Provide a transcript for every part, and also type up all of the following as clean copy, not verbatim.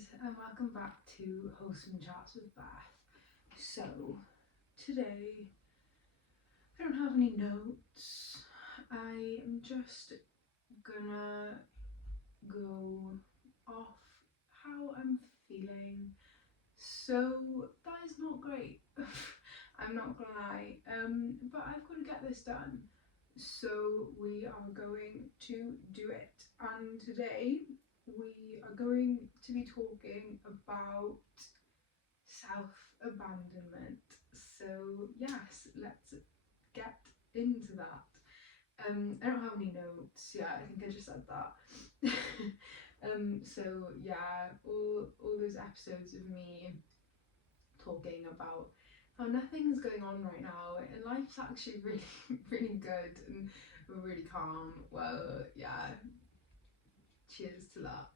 guys, and welcome back to Wholesome Chats with Beth. So, today I don't have any notes. I am just gonna go off how I'm feeling. So, that is not great. I'm not gonna lie. But I've got to get this done. So, we are going to do it. And today we are going to be talking about self-abandonment. So yes, let's get into that. I don't have any notes. Yeah, I think I just said that. So yeah, all those episodes of me talking about how nothing's going on right now and life's actually really good and we're really calm. Well, yeah, cheers to that.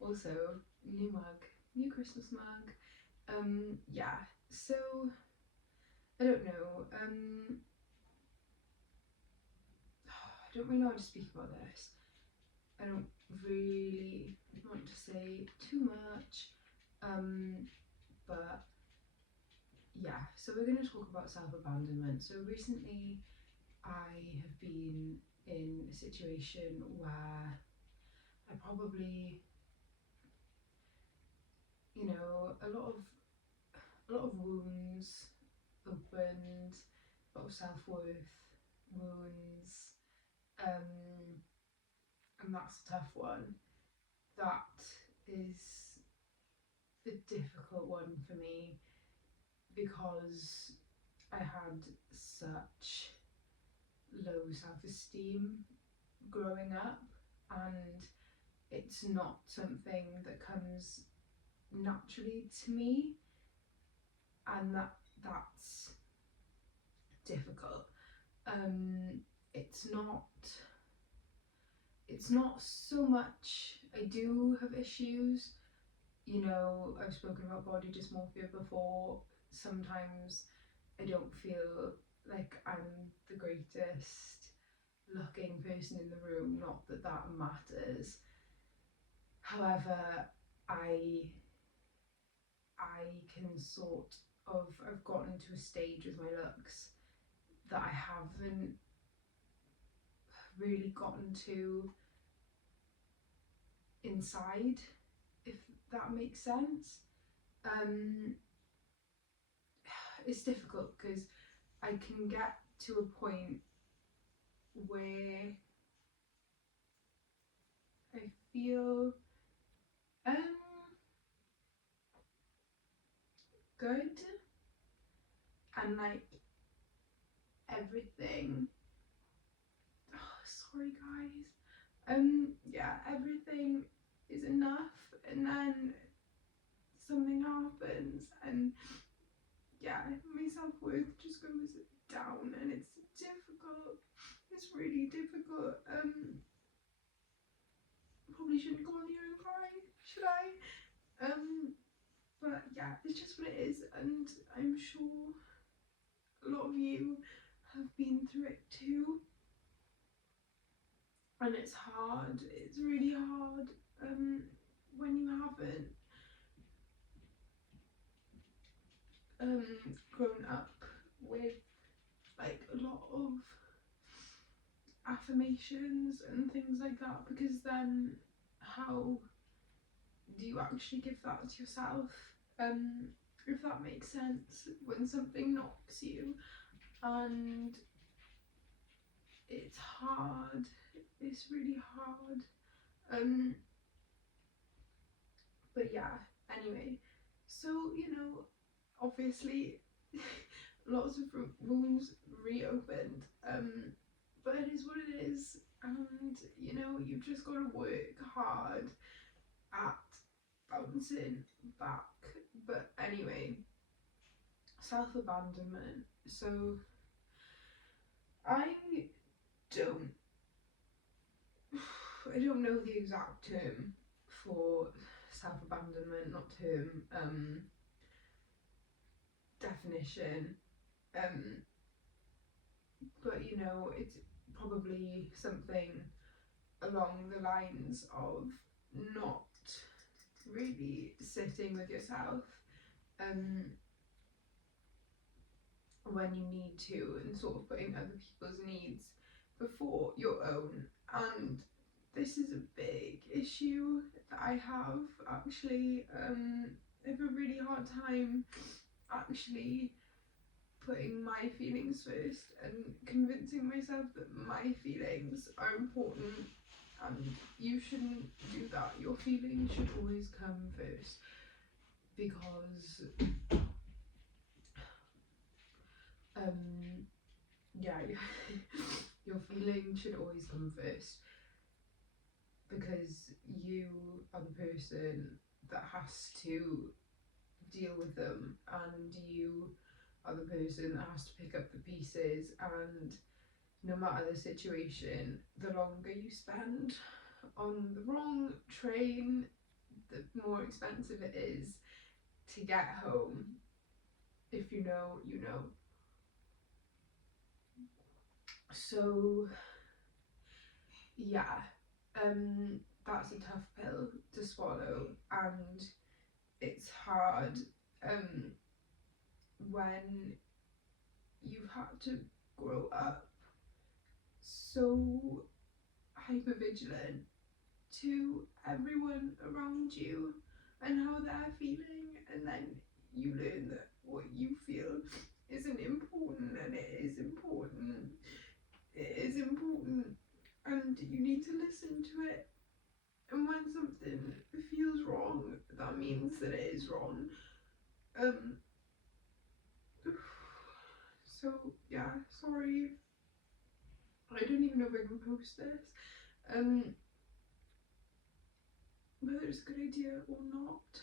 Also, new mug, new Christmas mug. Yeah, so I don't know. I don't really know how to speak about this. I don't really want to say too much. But yeah, so we're going to talk about self-abandonment. So recently I have been in a situation where I probably, a lot of wounds opened, a lot of self-worth wounds, and that's a tough one. That is a difficult one for me because I had such low self-esteem growing up, and it's not something that comes naturally to me, and that's difficult. It's not so much I do have issues. I've spoken about body dysmorphia before. Sometimes I don't feel like I'm the greatest looking person in the room, not that that matters. However, I can I've gotten to a stage with my looks that I haven't really gotten to inside, if that makes sense. It's difficult because I can get to a point where I feel good and like everything, sorry guys, yeah, everything is enough, and then something happens and yeah, my self-worth just goes down, and it's difficult. It's really difficult. Probably shouldn't go on here and cry, should I? But yeah, it's just what it is, and I'm sure a lot of you have been through it too, and it's hard. It's really hard when you haven't grown up with like a lot of affirmations and things like that, because then how do you actually give that to yourself, if that makes sense, when something knocks you? And it's hard, it's really hard. But yeah, anyway, so obviously lots of wounds reopened, but it is what it is, and you've just got to work hard at bouncing back. But anyway, self-abandonment. So I don't know the exact term for self-abandonment, not term, definition, but it's probably something along the lines of not really really sitting with yourself when you need to, and sort of putting other people's needs before your own. And this is a big issue that I have actually. I have a really hard time actually putting my feelings first and convincing myself that my feelings are important, and you shouldn't do that. Your feelings should always come first, because yeah, your feelings should always come first, because you are the person that has to deal with them, and you are the person that has to pick up the pieces. And no matter the situation, the longer you spend on the wrong train, the more expensive it is to get home. If you know, you know. So yeah, that's a tough pill to swallow, and it's hard when you've had to grow up so hypervigilant to everyone around you and how they're feeling, and then you learn that what you feel isn't important, and it is important. It is important, and you need to listen to it. And when something feels wrong, that means that it is wrong. So yeah, sorry. I don't even know if I can post this. Whether it's a good idea or not.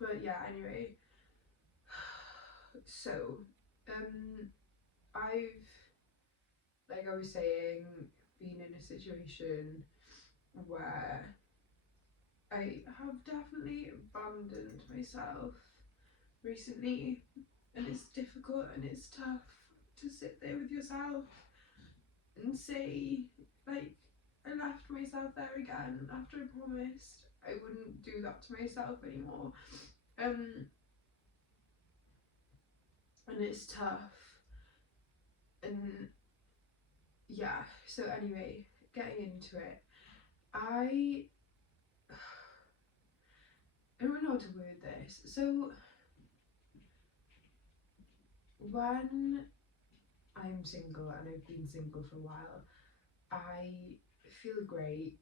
But yeah, anyway. So, I've, like I was saying, been in a situation where I have definitely abandoned myself recently, and it's difficult and it's tough to sit there with yourself and say, like, I left myself there again after I promised I wouldn't do that to myself anymore. And it's tough. And yeah, so anyway, getting into it, I don't know how to word this. So when I'm single, and I've been single for a while, I feel great.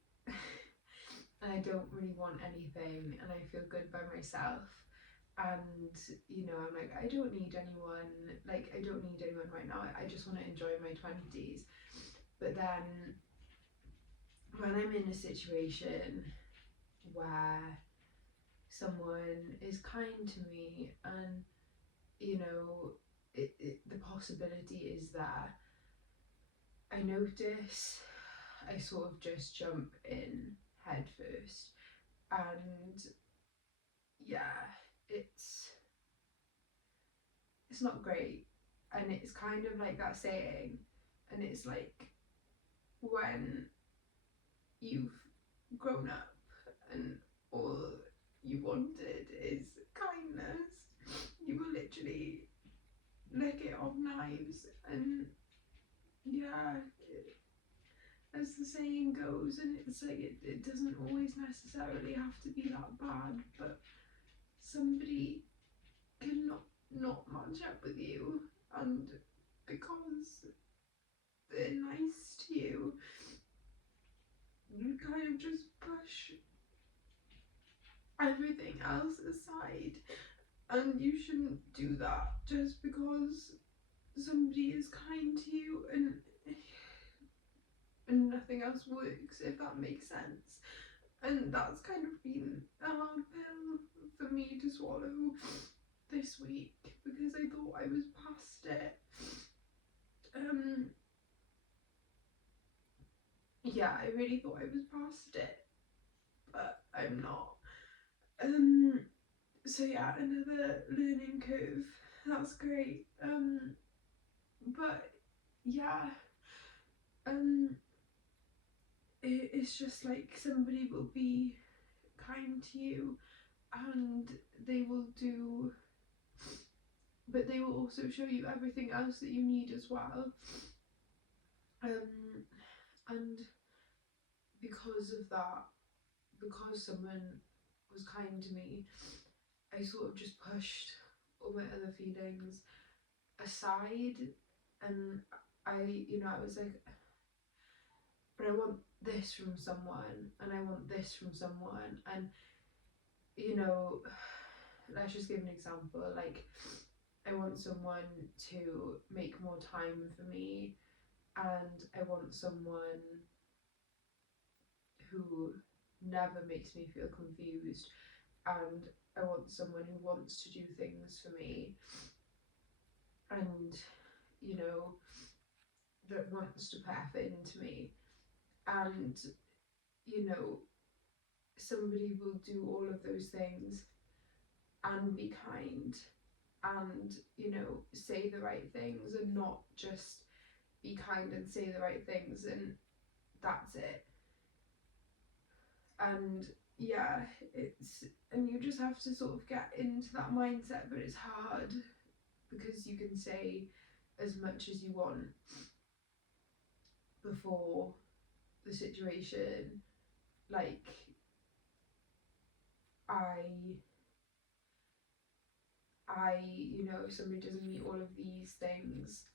And I don't really want anything, and I feel good by myself. And you know, I'm like, I don't need anyone, like I don't need anyone right now. I just want to enjoy my 20s. But then when I'm in a situation where someone is kind to me, and you know, the possibility is there, I notice I sort of just jump in head first. And yeah, it's not great. And it's kind of like that saying, and it's like, when you've grown up and all you wanted is kindness, you will literally lick it off knives. And yeah, as the saying goes, and it's like, it doesn't always necessarily have to be that bad, but somebody can not match up with you, and because they're nice to you, you kind of just push everything else aside. And you shouldn't do that just because somebody is kind to you, and nothing else works, if that makes sense. And that's kind of been a hard pill for me to swallow this week, because I thought I was past it. Yeah, I really thought I was past it, but I'm not. So yeah, another learning curve. That's great. But yeah, it's just like somebody will be kind to you and they will do, but they will also show you everything else that you need as well. And because of that, because someone was kind to me, I sort of just pushed all my other feelings aside, and I was like, but I want this from someone, and I want this from someone, and let's just give an example. Like, I want someone to make more time for me, and I want someone who never makes me feel confused, and I want someone who wants to do things for me, and that wants to put effort into me. And somebody will do all of those things and be kind and say the right things, and not just be kind and say the right things and that's it. And yeah, and you just have to sort of get into that mindset, but it's hard because you can say as much as you want before the situation, like if somebody doesn't meet all of these things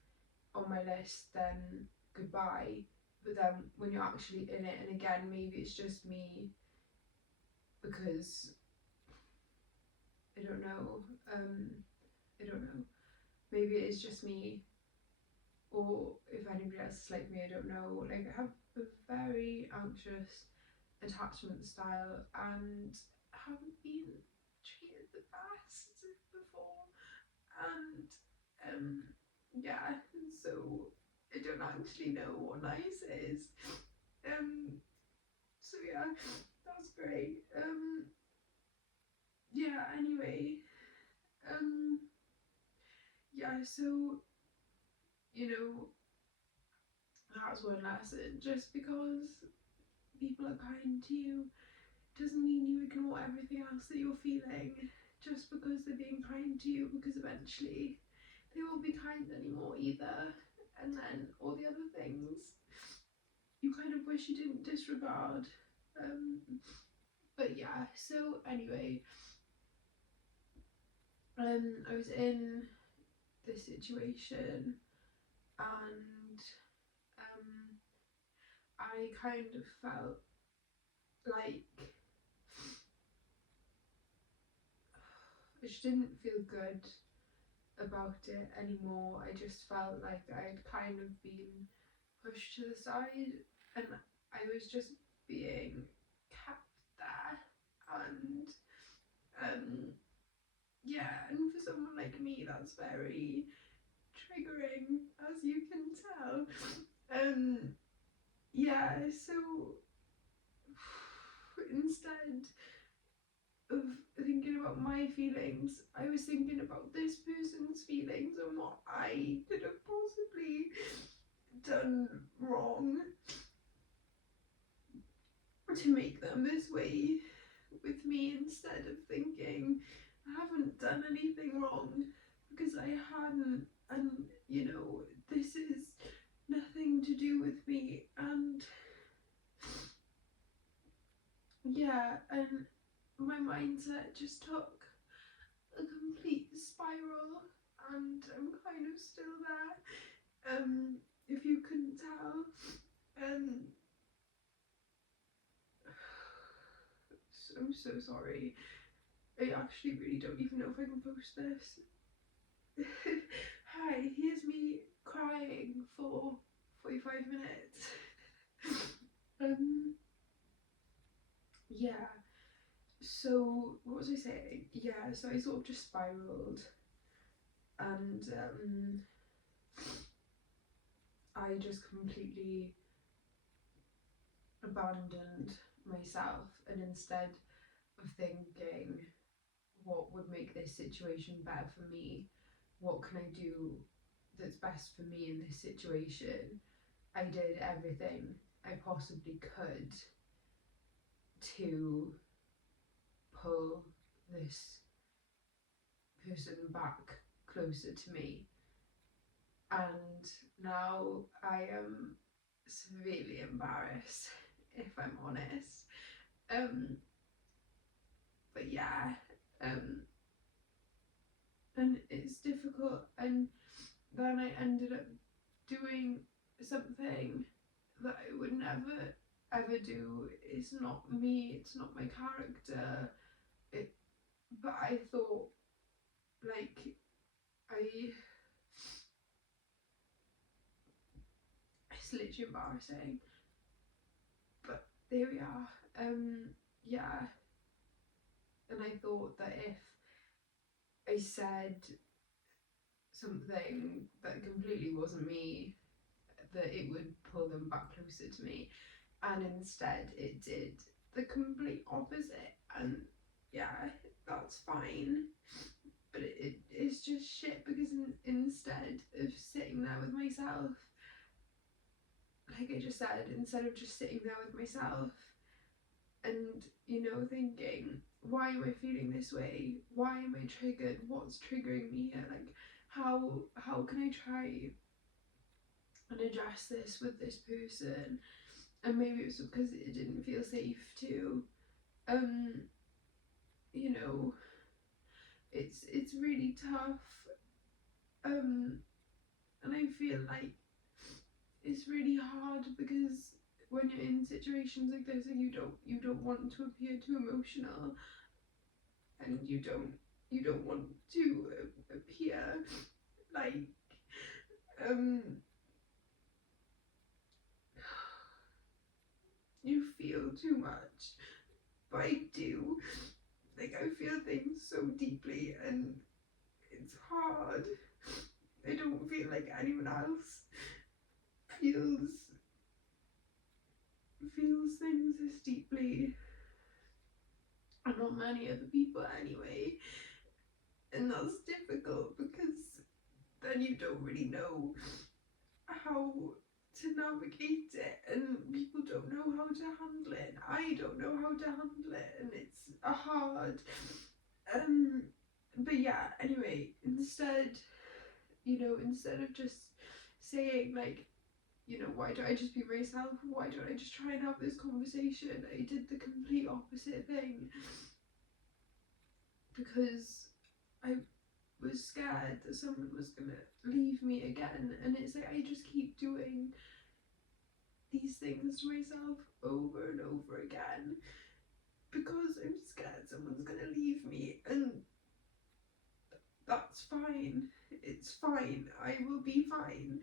on my list, then goodbye. But then when you're actually in it, and again, maybe it's just me because I don't know, maybe it's just me, or if anybody else is like me, I don't know. Like, I have a very anxious attachment style and haven't been treated the best before, and yeah, so I don't actually know what nice is. So yeah, that's great. Yeah, anyway, yeah, so that's one lesson. Just because people are kind to you doesn't mean you ignore everything else that you're feeling just because they're being kind to you, because eventually they won't be kind anymore either, and then all the other things you kind of wish you didn't disregard. But yeah, so anyway, I was in this situation, and I kind of felt like I just didn't feel good about it anymore. I just felt like I'd kind of been pushed to the side, and I was just being kept there. And yeah, and for someone like me, that's very triggering, as you can tell. Yeah, so instead of thinking about my feelings, I was thinking about this person's feelings and what I could have possibly done wrong to make them this way with me, instead of thinking I haven't done anything wrong, because I hadn't, and this is nothing to do with me. And yeah, and my mindset just took a complete spiral, and I'm kind of still there, if you couldn't tell. I'm so sorry. I actually really don't even know if I can post this. Hi, here's me crying for 45 minutes. Yeah, so what was I saying? Yeah, so I sort of just spiraled, and I just completely abandoned myself, and instead of thinking what would make this situation better for me, what can I do that's best for me in this situation, I did everything I possibly could to pull this person back closer to me. And now I am severely embarrassed, if I'm honest. But yeah, and it's difficult. And then I ended up doing something that I would never ever do. It's not me, it's not my character. But I thought, like, it's literally embarrassing. But there we are. Yeah. And I thought that if I said something that completely wasn't me, that it would pull them back closer to me. And instead it did the complete opposite. And yeah, that's fine. But it's just shit, because instead of sitting there with myself, like I just said, instead of just sitting there with myself and, you know, thinking, why am I feeling this way? Why am I triggered? What's triggering me here? Like, how can I try and address this with this person? And maybe it was because it didn't feel safe to, you know, it's really tough. And I feel like it's really hard, because when you're in situations like this and you don't want to appear too emotional, and you don't want to appear like you feel too much. But I do, like, I feel things so deeply, and it's hard. I don't feel like anyone else feels things as deeply, and not many other people anyway. And that's difficult, because then you don't really know how to navigate it, and people don't know how to handle it, and I don't know how to handle it, and it's hard. But yeah, anyway, instead of just saying, like, you know, why don't I just be myself? Why don't I just try and have this conversation? I did the complete opposite thing, because I was scared that someone was gonna leave me again. And it's like I just keep doing these things to myself over and over again, because I'm scared someone's gonna leave me. And that's fine. It's fine. I will be fine.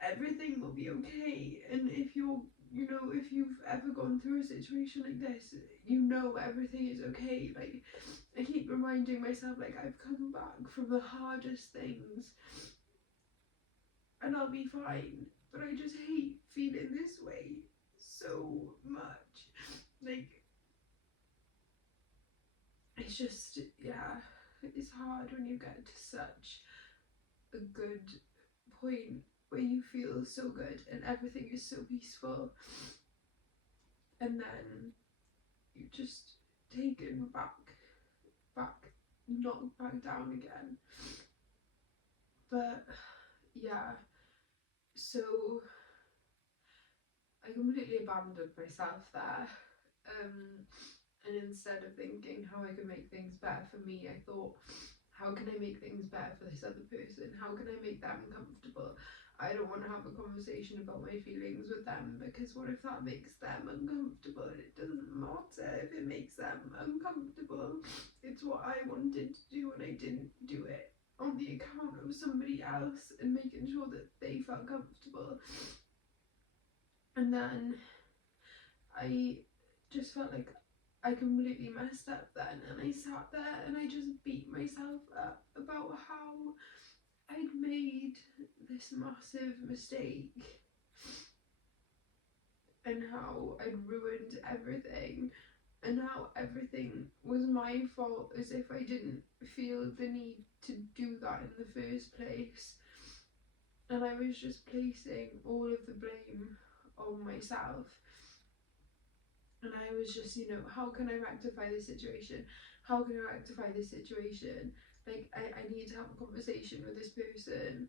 Everything will be okay. And if you've ever gone through a situation like this, you know everything is okay. Like, I keep reminding myself, like, I've come back from the hardest things, and I'll be fine. But I just hate feeling this way so much. Like, it's just, yeah, it's hard when you get to such a good point where you feel so good and everything is so peaceful, and then you just taken back, knocked back down again. But yeah, so I completely abandoned myself there. And instead of thinking how I can make things better for me, I thought, how can I make things better for this other person? How can I make them comfortable? I don't want to have a conversation about my feelings with them, because what if that makes them uncomfortable? It doesn't matter if it makes them uncomfortable. It's what I wanted to do, and I didn't do it on the account of somebody else, and making sure that they felt comfortable. And then I just felt like I completely messed up then, and I sat there and I just beat myself up about how I'd made this massive mistake, and how I'd ruined everything, and how everything was my fault, as if I didn't feel the need to do that in the first place. And I was just placing all of the blame on myself. And I was just, how can I rectify this situation? How can I rectify this situation? Like, I need to have a conversation with this person.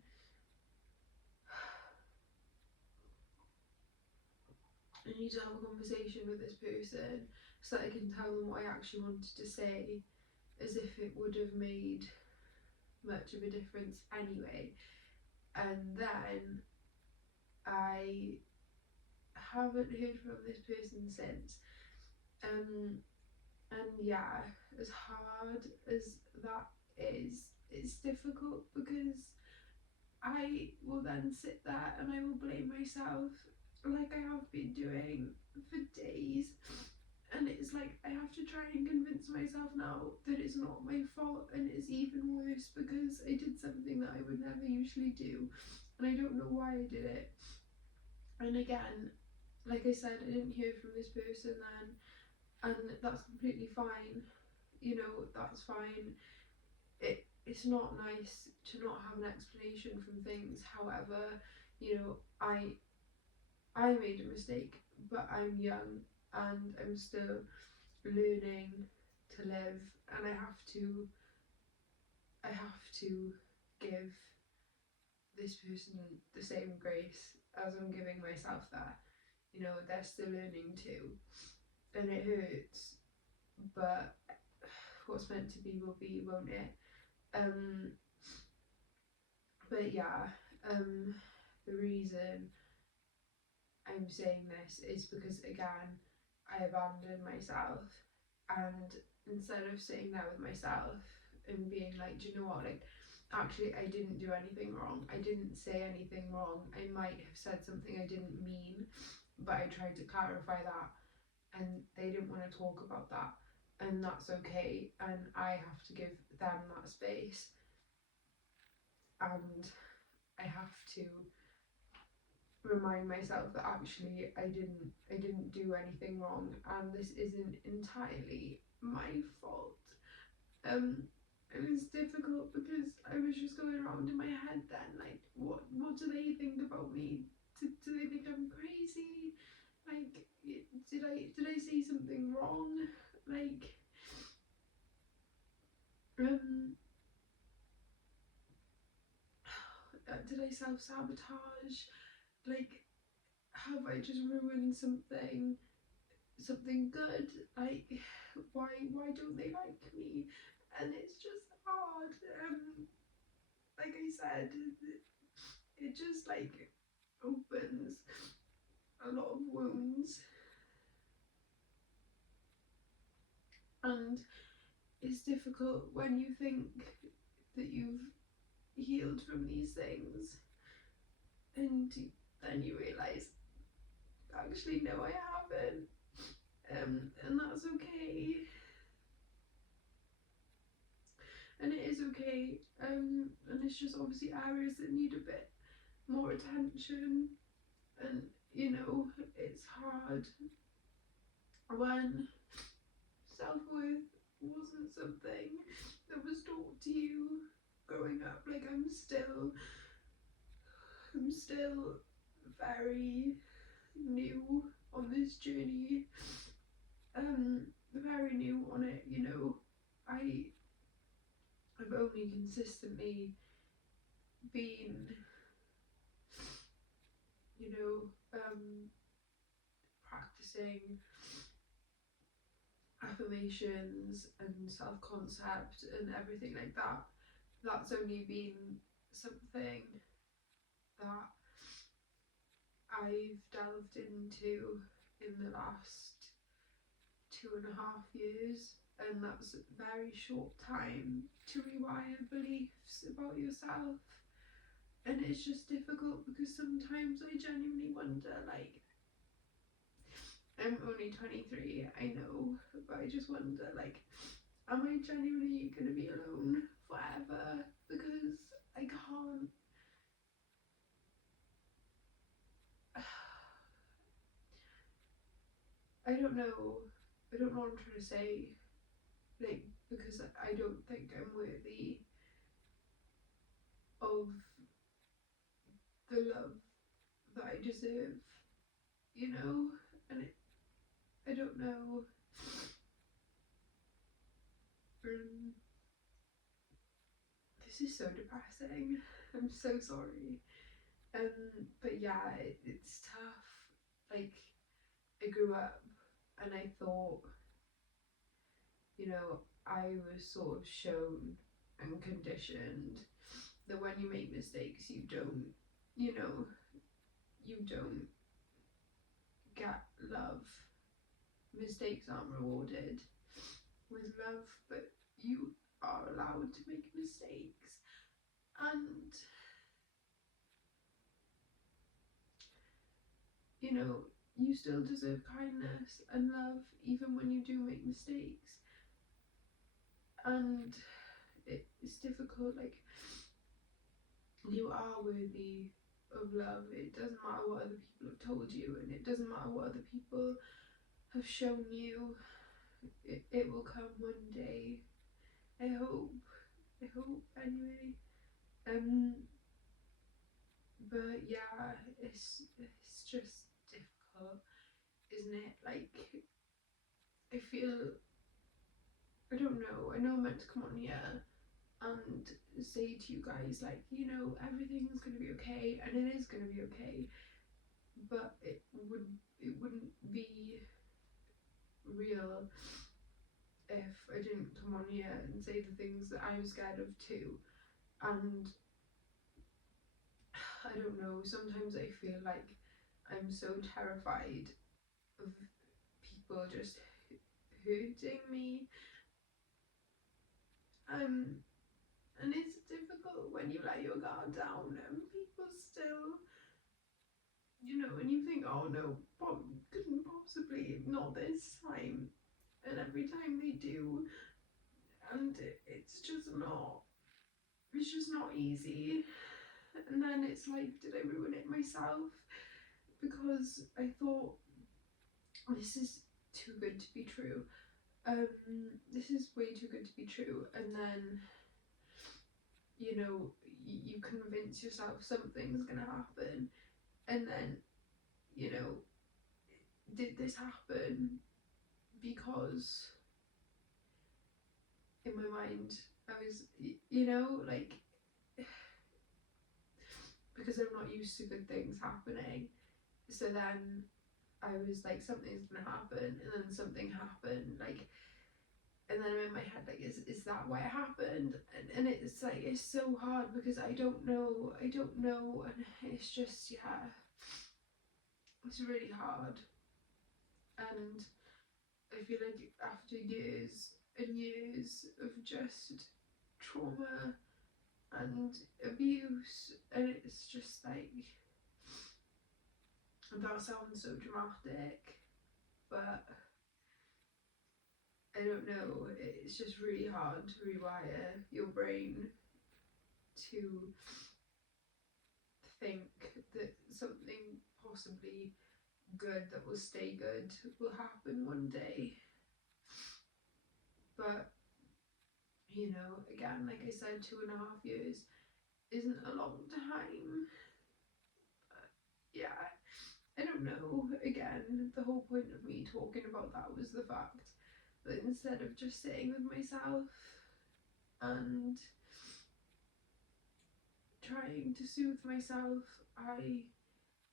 I need to have a conversation with this person so that I can tell them what I actually wanted to say, as if it would have made much of a difference anyway. And then I haven't heard from this person since. And yeah, as hard as that is, it's difficult because I will then sit there and I will blame myself like I have been doing for days. And it's like I have to try and convince myself now that it's not my fault, and it's even worse because I did something that I would never usually do, and I don't know why I did it. And again, like I said, I didn't hear from this person then, and that's completely fine. That's fine. It's not nice to not have an explanation from things. However, I made a mistake, but I'm young and I'm still learning to live, and I have to give this person the same grace as I'm giving myself there. They're still learning too, and it hurts, but what's meant to be will be, won't it? But yeah, the reason I'm saying this is because, again, I abandoned myself, and instead of sitting there with myself and being like, do you know what, like, actually I didn't do anything wrong, I didn't say anything wrong, I might have said something I didn't mean, but I tried to clarify that, and they didn't want to talk about that, and that's okay, and I have to give them that space, and I have to remind myself that actually I didn't do anything wrong, and this isn't entirely my fault. It was difficult because I was just going around in my head then, like, what do they think about me? Do they think I'm crazy? Like, did I say something wrong? Like, did I self-sabotage? Like, have I just ruined something good? Like, why don't they like me? And it's just hard. Like I said, it just like opens a lot of wounds, and it's difficult when you think that you've healed from these things, and then you realise, actually, no, I haven't. And that's okay. And it is okay. And it's just obviously areas that need a bit more attention. And it's hard when self-worth wasn't something that was taught to you growing up. Like, I'm still very new on this journey, very new on it. I've only consistently been, practicing affirmations and self-concept and everything like that. That's only been something that I've delved into in the last 2.5 years, and that's a very short time to rewire beliefs about yourself. And it's just difficult because sometimes I genuinely wonder, like, I'm only 23, I know, but I just wonder, like, am I genuinely going to be alone forever? Because I can't. I don't know. I don't know what I'm trying to say. Like, because I don't think I'm worthy of the love that I deserve, and I don't know. Um, this is so depressing. I'm so sorry. But yeah, it's tough. Like, I grew up and I thought, you know, I was sort of shown and conditioned that when you make mistakes, you don't, you know, you don't get love. Mistakes aren't rewarded with love, but you are allowed to make mistakes. And, you know, you still deserve kindness and love even when you do make mistakes. And it's difficult, like, you are worthy of love. It doesn't matter what other people have told you, and it doesn't matter what other people have shown you. It will come one day. I hope. I hope anyway. But yeah, it's just difficult, isn't it? Like, I feel, I don't know. I know I'm meant to come on here and say to you guys, like, you know, everything's gonna be okay, and it is gonna be okay. But it wouldn't be real if I didn't come on here and say the things that I'm scared of too. And I don't know, sometimes I feel like I'm so terrified of people just hurting me. And it's difficult when you let your guard down and people still, you know, and you think, oh no, couldn't possibly, not this time. And every time they do, and it's just not easy. And then it's like, did I ruin it myself? Because I thought, this is too good to be true. This is way too good to be true. And then, you know, you convince yourself something's gonna happen. And then, you know, did this happen because in my mind I was, you know, like, because I'm not used to good things happening. So then I was like, something's gonna happen, and then something happened, like, and then I'm in my head like, is that why it happened? And it's like, it's so hard because I don't know, and it's just, yeah, it's really hard. And I feel like after years and years of just trauma and abuse, and it's just like, that sounds so dramatic, but I don't know, it's just really hard to rewire your brain to think that something possibly good that will stay good will happen one day. But, you know, again, like I said, 2.5 years isn't a long time. But yeah, I don't know. Again, the whole point of me talking about that was the fact that instead of just sitting with myself and trying to soothe myself, I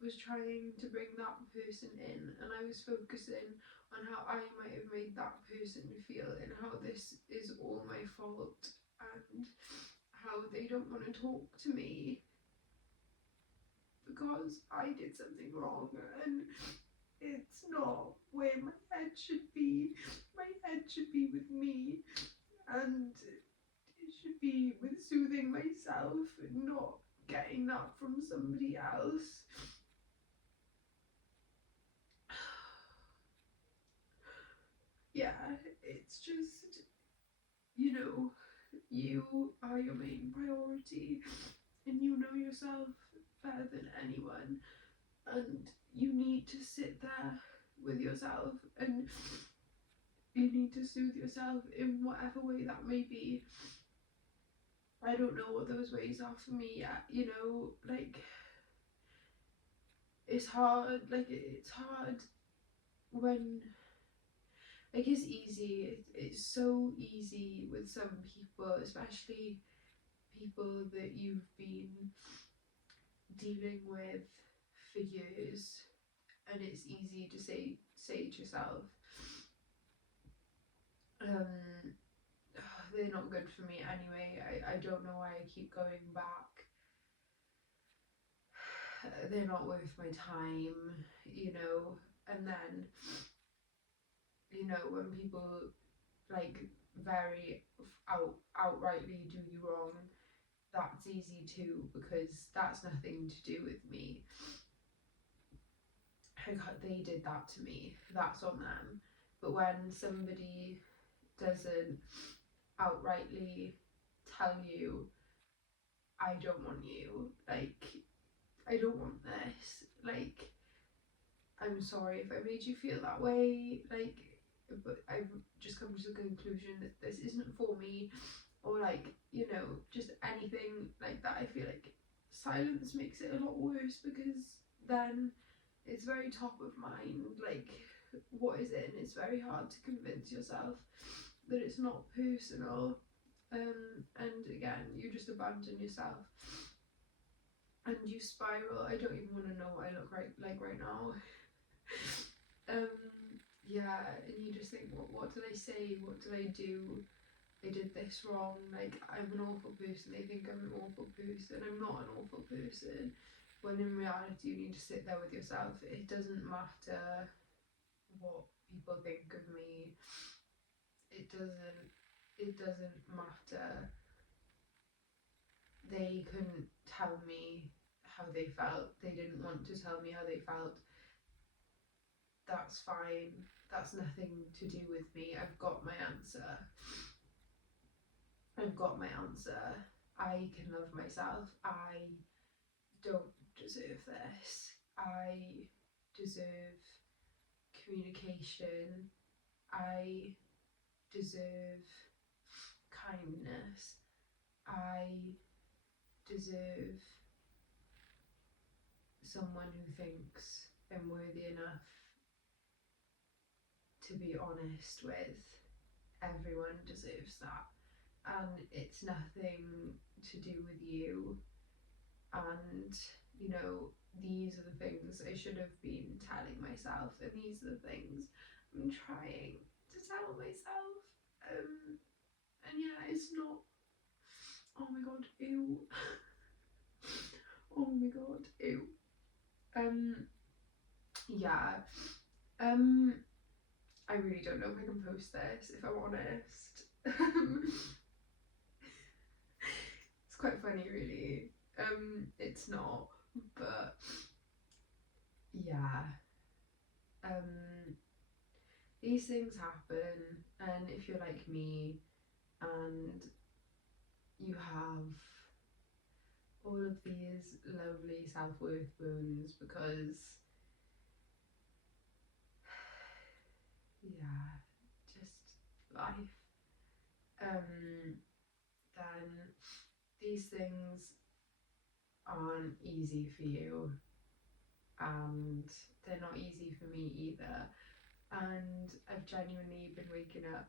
was trying to bring that person in, and I was focusing on how I might have made that person feel and how this is all my fault and how they don't want to talk to me because I did something wrong, and it's not where my head should be. My head should be with me, and it should be with soothing myself and not getting that from somebody else. Yeah, it's just, you know, you are your main priority and you know yourself better than anyone, and you need to sit there with yourself and you need to soothe yourself in whatever way that may be. I don't know what those ways are for me yet, you know, like, it's hard, like, it's hard when like it's easy. It's so easy with some people, especially people that you've been dealing with for years, and it's easy to say to yourself, um, they're not good for me anyway. I don't know why I keep going back. They're not worth my time, you know. And then, you know, when people like very outrightly do you wrong, that's easy too, because that's nothing to do with me. They did that to me, that's on them. But when somebody doesn't outrightly tell you, I don't want you, like, I don't want this, like, I'm sorry if I made you feel that way, like, but I've just come to the conclusion that this isn't for me, or like, you know, just anything like that. I feel like silence makes it a lot worse, because then it's very top of mind, like, what is it, and it's very hard to convince yourself that it's not personal, and again, you just abandon yourself and you spiral. I don't even want to know what I look like right now. Yeah, and you just think, what did I say, what did I do, I did this wrong, like, I'm an awful person, they think I'm an awful person, I'm not an awful person, when in reality you need to sit there with yourself. It doesn't matter what people think of me, it doesn't matter. They couldn't tell me how they felt, they didn't want to tell me how they felt. That's fine, that's nothing to do with me. I've got my answer. I can love myself. I don't deserve this. I deserve communication. I deserve kindness. I deserve someone who thinks I'm worthy enough to be honest with. Everyone deserves that. And it's nothing to do with you. And, you know, these are the things I should have been telling myself, and these are the things I'm trying to tell myself. And yeah, it's not. Oh my god, ew. Oh my god, ew. Yeah. I really don't know if I can post this, if I'm honest. It's quite funny, really. It's not, but yeah. These things happen, and if you're like me and you have all of these lovely self-worth wounds, because yeah, just life, then these things aren't easy for you, and they're not easy for me either. And I've genuinely been waking up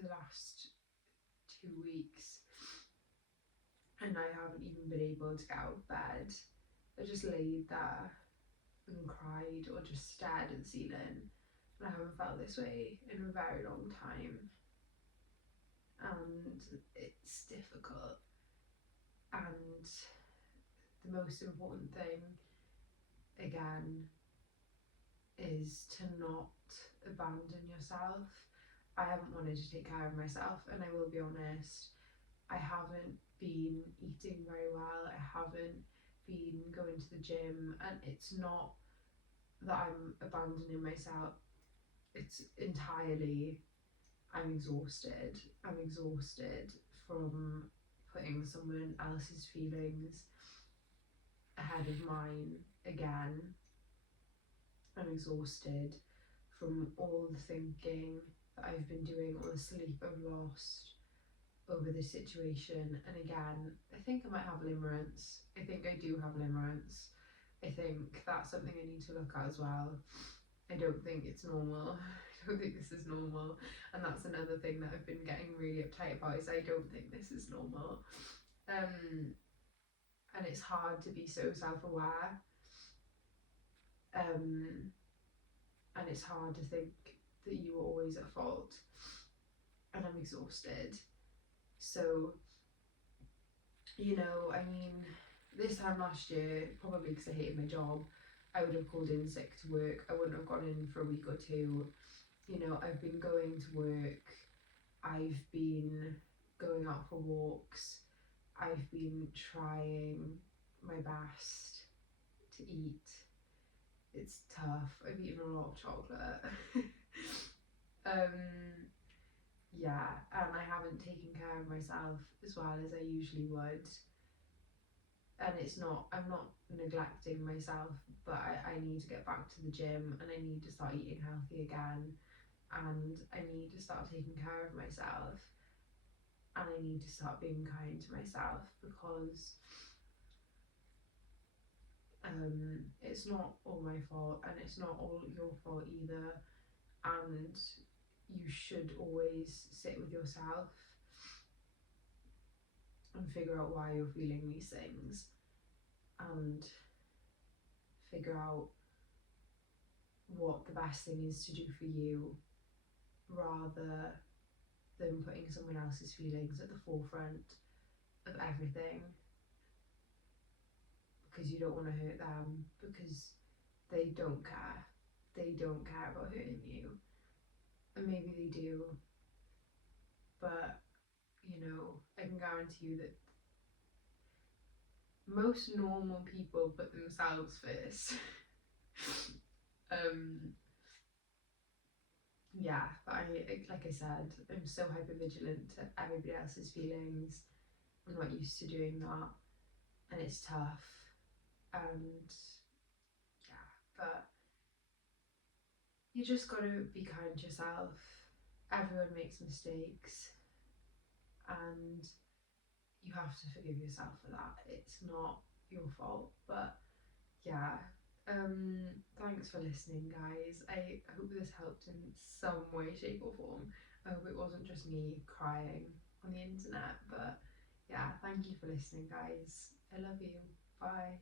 the last 2 weeks and I haven't even been able to get out of bed. I just laid there and cried, or just stared at the ceiling, and I haven't felt this way in a very long time. And it's difficult, and the most important thing, again, is to not abandon yourself. I haven't wanted to take care of myself, and I will be honest, I haven't been eating very well, I haven't been going to the gym, and it's not that I'm abandoning myself, it's entirely I'm exhausted. I'm exhausted from putting someone else's feelings ahead of mine again. I'm exhausted from all the thinking that I've been doing, all the sleep I've lost over this situation. And again, I think I might have limerence. I think I do have limerence. I think that's something I need to look at as well. I don't think it's normal. I don't think this is normal. And that's another thing that I've been getting really uptight about, is I don't think this is normal. And it's hard to be so self-aware. And it's hard to think that you were always at fault. And I'm exhausted. So, you know, I mean, this time last year, probably because I hated my job, I would have called in sick to work. I wouldn't have gone in for a week or two. You know, I've been going to work. I've been going out for walks. I've been trying my best to eat. It's tough. I've eaten a lot of chocolate. Yeah, and I haven't taken care of myself as well as I usually would. And I'm not neglecting myself, but I need to get back to the gym, and I need to start eating healthy again, and I need to start taking care of myself, and I need to start being kind to myself, because it's not all my fault, and it's not all your fault either. And you should always sit with yourself and figure out why you're feeling these things, and figure out what the best thing is to do for you, rather than putting someone else's feelings at the forefront of everything, because you don't want to hurt them, because they don't care. They don't care about hurting you. And maybe they do, but you know, I can guarantee you that most normal people put themselves first. Yeah, but like I said, I'm so hyper vigilant to everybody else's feelings. I'm not used to doing that, and it's tough. And yeah, but you just gotta be kind to yourself. Everyone makes mistakes, and you have to forgive yourself for that. It's not your fault. But yeah, thanks for listening, guys. I hope this helped in some way, shape or form. I hope it wasn't just me crying on the internet. But yeah, thank you for listening, guys. I love you. Bye.